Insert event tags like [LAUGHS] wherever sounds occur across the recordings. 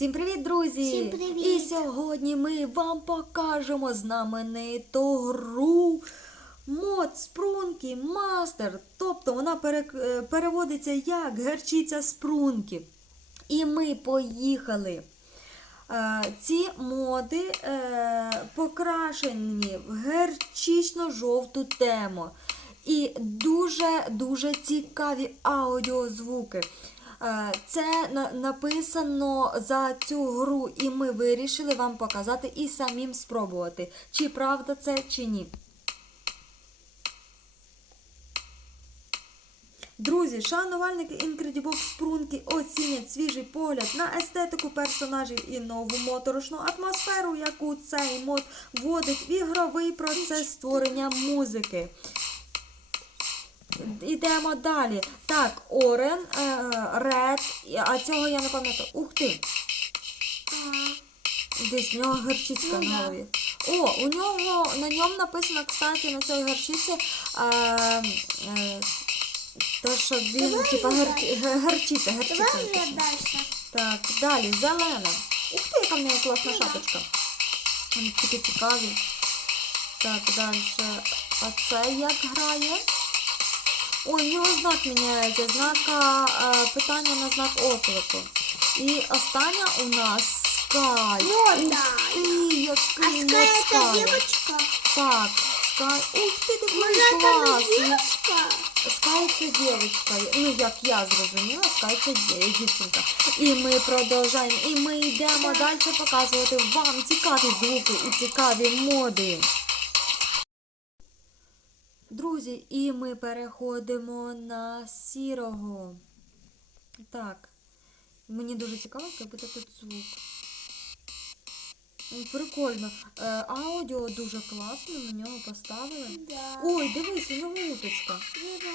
Всім привіт, друзі! Всім привіт! І сьогодні ми вам покажемо знамениту гру Мод Спрунки Мастер. Тобто вона пере- е, переводиться як герчиця спрунки. І ми поїхали. Е, Ці моди е, покрашені в герчично-жовту тему. І дуже-дуже цікаві аудіозвуки. Е, Це написано за цю гру, і ми вирішили вам показати і самим спробувати, чи правда це, чи ні. Друзі, шанувальники Incredibox Спрунки оцінять свіжий погляд на естетику персонажів і нову моторошну атмосферу, яку цей мод вводить в ігровий процес створення музики. Йдемо далі. Так, Орен, е, Ред, а цього я не пам'ятаю.Ух ти! Десь в нього герчицька на голові. О, у нього на ньому написано, кстати, на цій герчиці. Е, е, те, що він, типа, далі. герчиця, герчиця, герчиця. Давай написано. я дальше. Так, далі, зелена. Ух ти, яка в неї класна шапочка. Вони такі цікаві. Так, далі. А це як грає? Ой, в нього знак міняється. Знака питання на знак оклику. І остання у нас Скай. Ну, да. ти, А Скай это девочка? Так, Скай. Ух ти, такий класний. девочка? Скай це дівчинка. Ну, як я зрозуміла, Скай це дівчинка. І ми продовжуємо. І ми йдемо далі показувати вам цікаві звуки і цікаві моди. Друзі, і ми переходимо на сірого. Так. Мені дуже цікаво, який буде тут звук. Прикольно. Е, аудіо дуже класно, на нього поставили. Да. Ой, дивись, у нього уточка.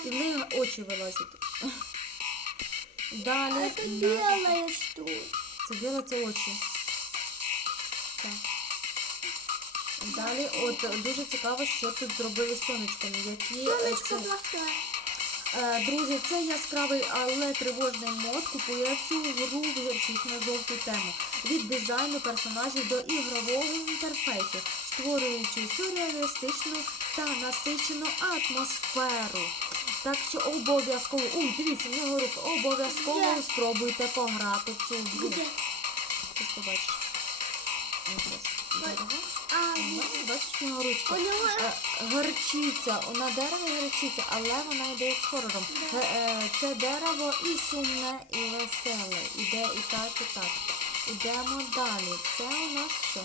І в неї очі вилазять. Далі. Це біле це очі. Далі, от дуже цікаво, що тут зробили з сонечками. Які е, Солнышко це- Е, Друзі, це яскравий, але тривожний мод купує всю гру в гірчичну жовту тему. Від дизайну персонажів до ігрового інтерфейсу, створюючи сюрреалістичну та насичену атмосферу. Так що обов'язково, уй, дивіться, в нього рука, обов'язково Де? спробуйте пограти в цю гру. Ти ж побачиш. Ну. Бачиш, в нього ручка. У Е, Горчиця, на дереві горчиця, але вона йде як з хорором. Е, Це дерево і сумне, і веселе. Іде і так, і так. Ідемо далі. Це у нас що?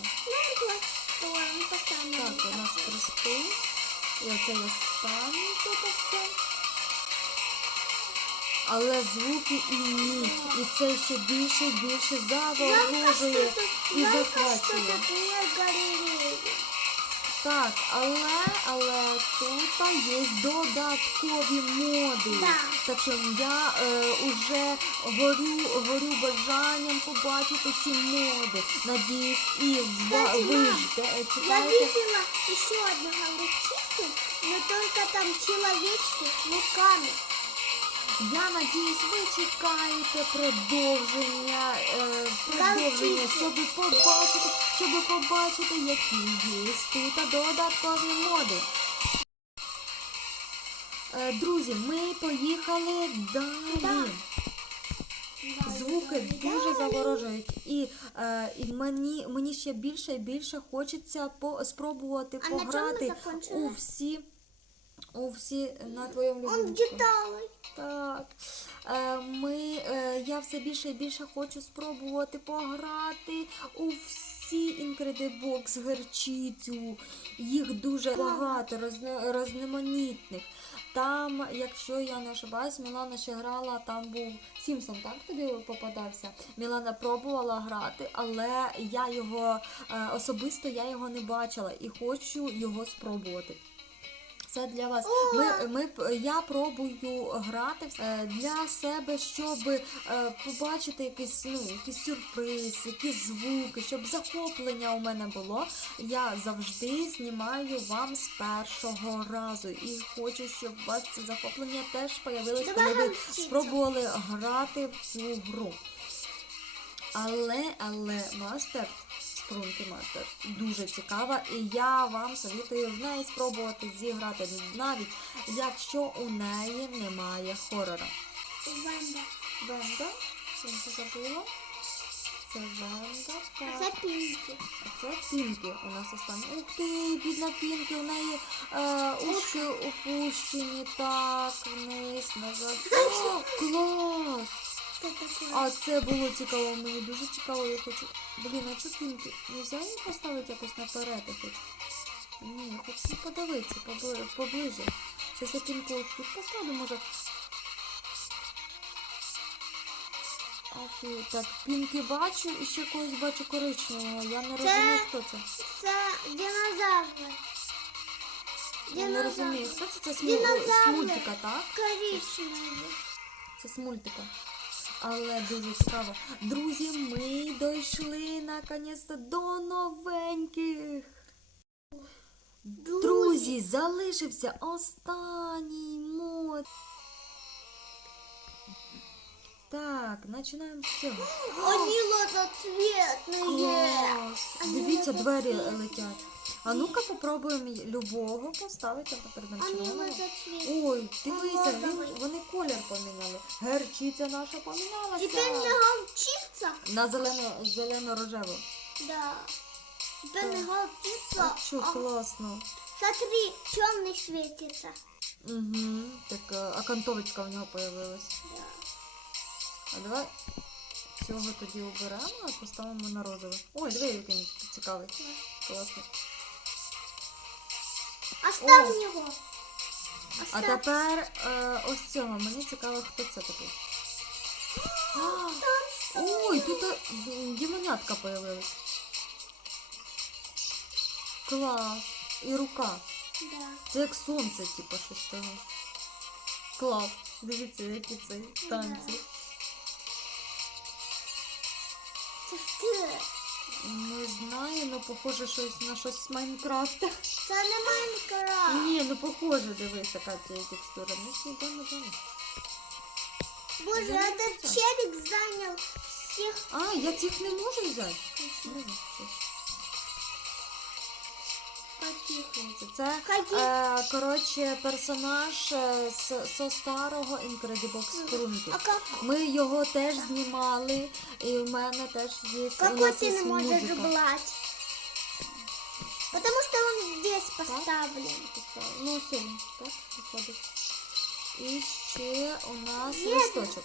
Так, у нас так. І оце я стану тут оце. Але звуки і ніг. І це ще більше і більше заворожує і захвачує. Так, але, але тут є додаткові моди. Да. Так що я е, уже горю, горю бажанням побачити ці моди. Надіюсь, і Кстати, ви мам, ж де- Я читаєте. видела еще одну галактицу, но только там человечки с луками. Я надіюсь, ви чекаєте продовження, е, продовження, щоб побачити, щоб побачити, які є тут додаткові моди. Е, друзі, ми поїхали далі. Да. Звуки дуже заворожують, і, е, і мені, мені ще більше і більше хочеться по, спробувати А пограти у всі, всі на твоєму Он любимчику. Так. Е, ми, е, я все більше і більше хочу спробувати пограти у всі Incredibox герчицю. Їх дуже багато, розне, розноманітних. Там, якщо я не ошибаюсь, Мілана ще грала, там був Сімсон, так тобі попадався? Мілана пробувала грати, але я його е, особисто я його не бачила і хочу його спробувати. Це для вас. Ми, ми, я пробую грати е, для себе, щоб е, побачити якийсь, ну, якийсь сюрприз, якісь звуки, щоб захоплення у мене було. Я завжди знімаю вам з першого разу. І хочу, щоб у вас це захоплення теж появилось, коли ви спробували грати в цю гру. Але, але мастер, спрунки мастер, дуже цікава, і я вам советую в неї спробувати зіграти навіть якщо у неї немає хорора. Венда, я вже забула. Це Венда, так. Це Пінкі. А це Пінкі у нас останнє. Ух ти, бідна Пінкі, у неї е, уші опущені так вниз, назад. О, клас! А це було цікаво, мені дуже цікаво, я хочу. Блін, а чого Пінкі? Нельзя її поставити якось наперед, хочу. Ні, я хочу подивитися побли- поближе. Щось я Пінку тут поставлю, може. Афі, так, Пінкі бачу і ще когось бачу коричневого. Я не розумію, хто це. Це динозаври. Я не розумію, хто це? Це з, му- мультика, так? Коричневі. Це з мультика. Але дуже цікаво. Друзі, ми дійшли наконець-то до новеньких. Друзі, залишився останній мод. Так, починаємо з цього. Вони лозоцвітні. Клас! Дивіться, двері летять. А ну-ка попробуємо любого поставити тепер на червоного. Ой, дивися, він, вони колір поміняли. Герчиця наша помінялася. Теперь не галчиться. На зелено, зелено-рожеву. Да. Теперь не галчиться. А що, а, класно. Смотри, черный светится. Угу. Так, е, окантовочка в нього появилась. Да. А давай цього тоді оберемо, а поставимо на розовий. Ой, диви, який він цікавий. Класно. Оставь О. его. А Оставь. тепер е, ось цього. Мені цікаво, хто це такий. [GASPS] А, Ой, тут е, м, появилась. Клас. І рука. Да. Це як сонце, типу, щось того. Клас. Дивіться, які це танці. Це ти. Не знаю, ну похоже щось на щось з Майнкрафта. Це не Майнкрафт. Ні, ну похоже, дивись, така ця текстура. Ну, все, йдемо, йдемо. Боже, а этот это- челик занял всех. А, я цих не можу взяти. Ну, щось. Це, е, коротше, персонаж е, з, со старого Incredibox Sprunky. Ми його теж знімали, і в мене теж є у Какой нас є музика. Потому что он здесь поставлен. Ну, все, так, виходить. І ще у нас Є. листочок.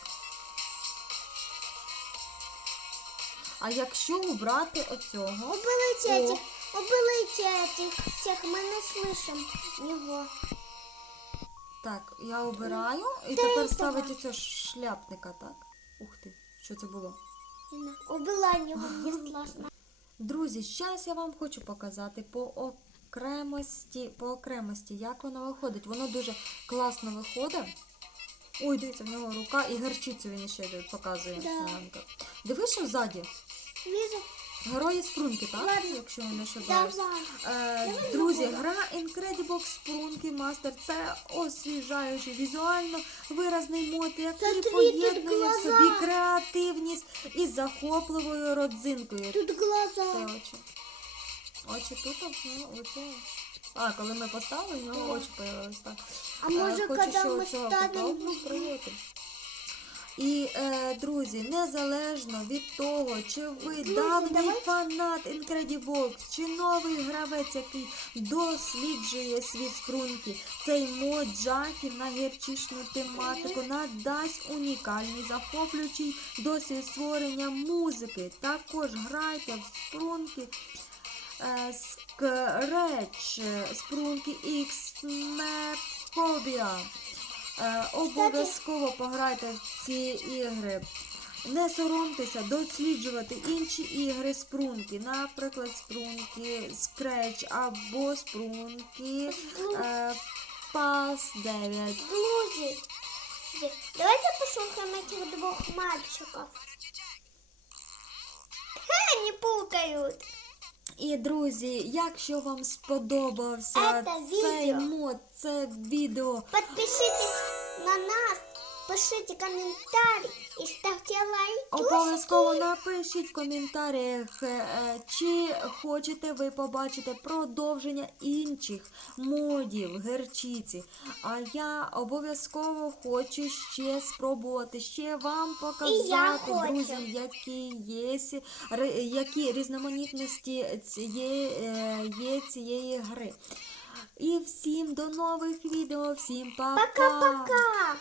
А якщо убрати оцього, этих, уберите этих всех, мы не слышим него. так, я обираю і Та тепер й ставить давай. оцього шляпника, так? Ух ти, що це було? Инна, Убила него, мне [LAUGHS] страшно. Друзі, зараз я вам хочу показати по окремості, по окремості, як воно виходить. Воно дуже класно виходить. Ой, дивіться, в нього рука і герчицю він ще показує. Да. Янка. Диви, що ззаді. Вижу, Герої спрунки, так? Ладно. Якщо я не ошибаюсь. Е, друзі, гра Incredibox Sprunky Master це освіжаючий візуально виразний мод, який поєднує в собі креативність із захопливою родзинкою. Тут глаза. очі. Очі тут, ну, оце. А, коли ми поставили, нього очі появились так. А може, Е, коли ми спробувати. І, е, друзі, незалежно від того, чи ви Друзі, давній давайте- фанат Incredibox, чи новий гравець, який досліджує світ спрунки, цей мод жахів на гірчичну тематику надасть унікальний захоплюючий досвід створення музики. Також грайте в спрунки. Scratch, е, Sprunky X Map Phobia. Е, Обов'язково пограйте в ці ігри. Не соромтеся досліджувати інші ігри спрунки, наприклад, спрунки Scratch або спрунки Pass 9. Глузі. Давайте послухаем этих двух мальчиков. Ха, Они пукают. І друзі, якщо вам сподобався Це цей відео. мод, це відео, Подпишитесь на нас пишите комментарий и ставьте лайки. Обов'язково напишіть в коментарях, е, чи хочете ви побачити продовження інших модів герчиці. А я обов'язково хочу ще спробувати ще вам показати, друзі, які є, які різноманітності цієї, е, є цієї гри. І всім до нових відео, всім па-па! Пока-пока.